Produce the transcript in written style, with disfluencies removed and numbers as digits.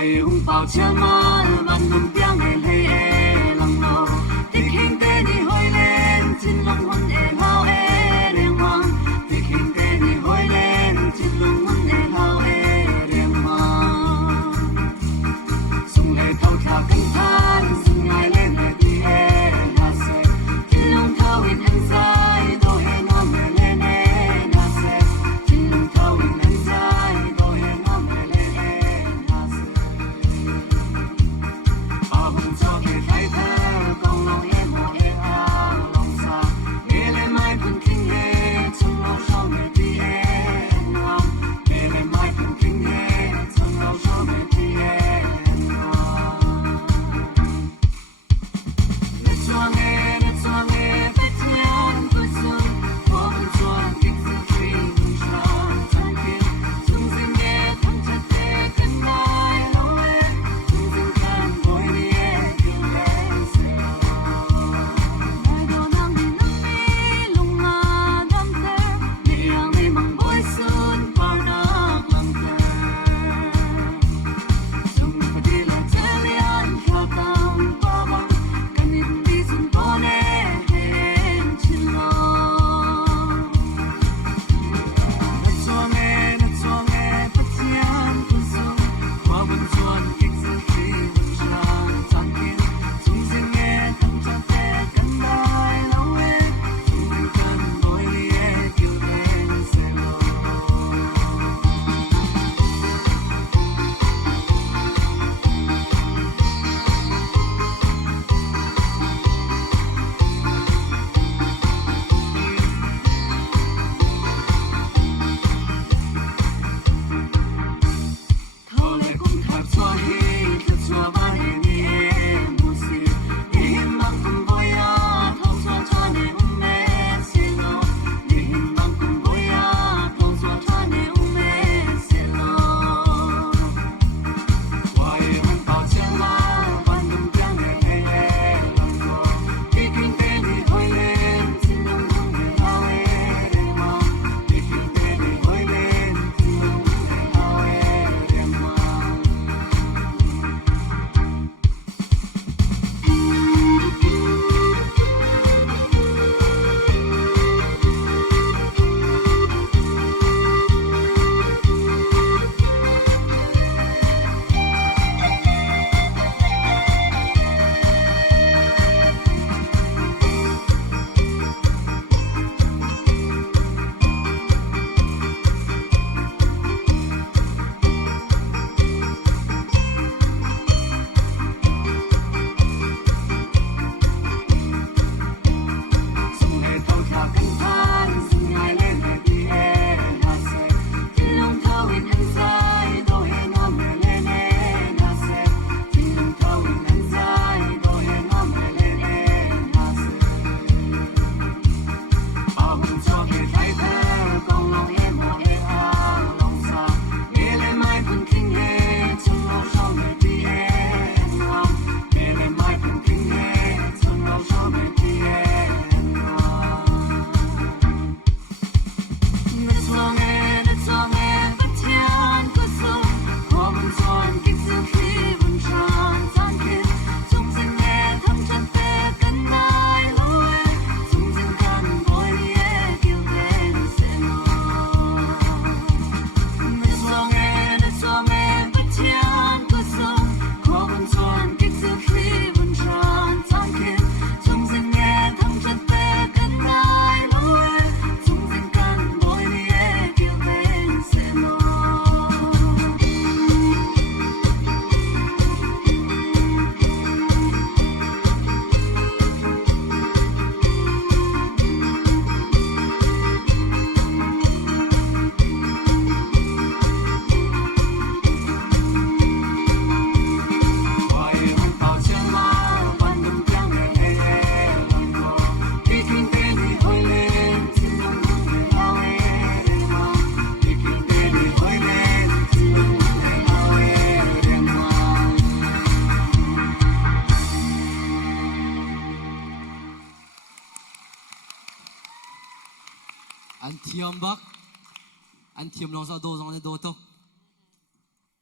Hoài ung bao cha ma man lum piang e lei e lang no tik hin te ni hoi len chin long hun e lao e reng mang tik hin te ni hoi len chin long hun e lao e reng mang sung le thau tha kan than sung ngai le me di e na se chin long thau in an sai do he na me le ne na se chin long thau in an sai do he na me le ne na se a hung cho ke thai tha kong long e mo e a long sa me le mai pun king he chung lo so me di e na me le mai pun king he chung lo so me di e na le chuang e bet yan pu sun ho bun chuan king su chi bun shan chan kin chung zin ye thang chat te kan dai lo e chung zin kan boy ni e king le se mai do nang ni lung ma dam te ni yang ni mang boy sun par nak lang te sung pa di la chelian kha tam pa bang kan in di sun po ne hen chin lo na chuang e pat yan pu sun ma bun chuan king su chi bun shan chan kin chung zin ye thang chat te kan dai lo e chung zin kan boy ni e kêu den se lo thâu le kum thap chua hi thu chua ba ne ni e mu si ni him mang kum boy a thâu chua chua ne me se lo ni him mang kum boy a thâu chua chua ne me se lo Hoài ung bao cha ma man lum piang e lang no tik hin te ni hoi len chin long hun e lao e reng ma tik hin te ni hoi len chin long hun e lao e reng ma sung le thau tha kan than sung ngai le me di e na se chin long thau in an sai do he na me le ne na se chin long thau in an sai do he na me le ne na se a hung cho ke thai tha kong long e mo e a long sa me le mai pun king he chung lo so me di e na me le mai pun king he chung lo so me di e na chuang e pat yan pu sun ho bun chuan king su chi bun shan chan kin chung zin ye thang chat te kan dai lo e chung zin kan boy ni e kêu den se lo na chuang e pat yan pu sun ho bun chuan king su chi bun shan chan kin chung zin ye thang chat te kan dai lo e chung zin kan boy ni e kêu den se lo Hoài ung bao cha ma man lum piang e lang no tik hin te ni hoi len chin long hun e lao e reng ma tik hin te ni hoi len chin long hun e lao e reng ma An thiam bak an thiam long sa do zong ne do to